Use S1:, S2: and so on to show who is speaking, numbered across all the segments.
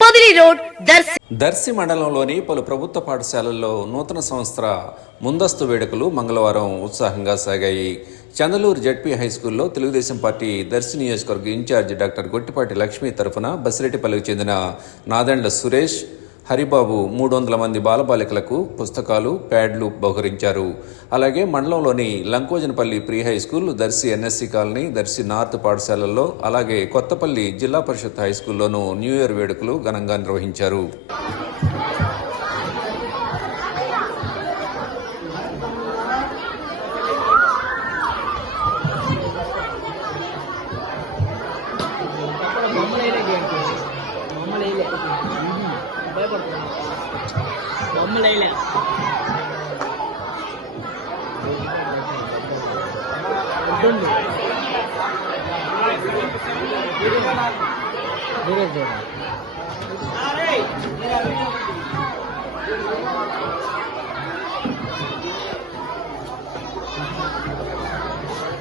S1: Podili road Darsi
S2: Darsi మండలంలోని పలు ప్రభుత్వ పాఠశాలల్లో నూతన సంవత్సర ముందస్తు వేడుకలు మంగళవారం ఉత్సాహంగా సాగాయి. చందలూరు జడ్పీ హై స్కూల్లో తెలుగుదేశం పార్టీ దర్శి నియోజకవర్గ ఇన్ఛార్జి డాక్టర్ గొట్టిపాటి లక్ష్మి తరఫున బసిరెడ్డిపల్లికి చెందిన నాదండ్ల సురేష్ హరిబాబు మూడు వందల మంది బాలబాలికలకు పుస్తకాలు ప్యాడ్లు బహుకరించారు. అలాగే మండలంలోని Lankojanapalli pre high school Darsi NSC colony Darsi north పాఠశాలల్లో అలాగే కొత్తపల్లి జిల్లా పరిషత్ హై స్కూల్లోనూ న్యూ ఇయర్ వేడుకలు ఘనంగా నిర్వహించారు.
S3: భయపడుతున్నా బొమ్మలైలే ఉంటుంది వేరే చూడండి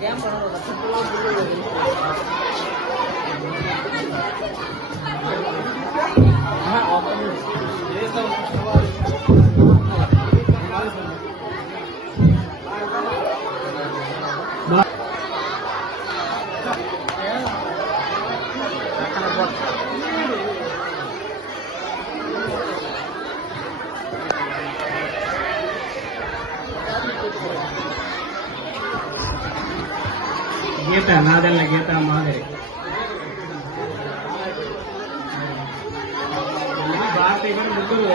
S3: ఏం గీత నాదెల్ల గీత మాదిరి. భారతీయ ముగ్గురు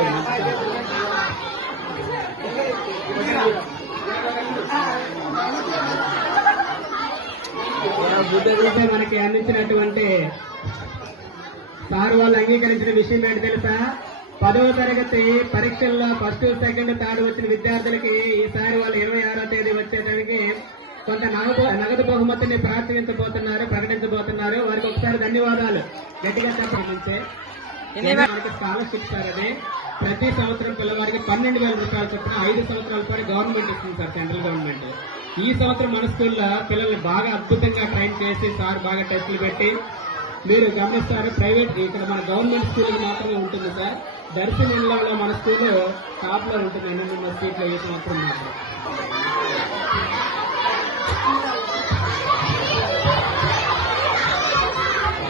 S3: బుద్ధ రూపే మనకి అందించినటువంటి సార్ వాళ్ళు అంగీకరించిన విషయం ఏంటి తెలుసా? పదవ తరగతి పరీక్షల్లో ఫస్ట్ సెకండ్ థర్డ్ వచ్చిన విద్యార్థులకి ఈసారి నగదు నగదు బహుమతిని ప్రార్థించబోతున్నారు ప్రకటించబోతున్నారు. వారికి ఒకసారి ధన్యవాదాలు. గట్టిగా చెప్పాలంటే మనకి స్కాలర్షిప్ సార్ అది. ప్రతి సంవత్సరం పిల్లవాడికి పన్నెండు వేల రూపాయలు చొప్పున ఐదు సంవత్సరాల పాటు గవర్నమెంట్ ఇస్తుంది సార్ సెంట్రల్ గవర్నమెంట్. ఈ సంవత్సరం మన స్కూల్లో పిల్లల్ని బాగా అద్భుతంగా ట్రైన్ చేసి సార్ బాగా టెస్టులు పెట్టి మీరు గమనిస్తారు ప్రైవేట్ ఇక్కడ మన గవర్నమెంట్ స్కూల్ మాత్రమే ఉంటుంది సార్. దర్శన మండలంలో మన స్కూల్ టాప్లో ఉంటుంది ఎనిమిది సీట్లు ఈ సంవత్సరం మాత్రం.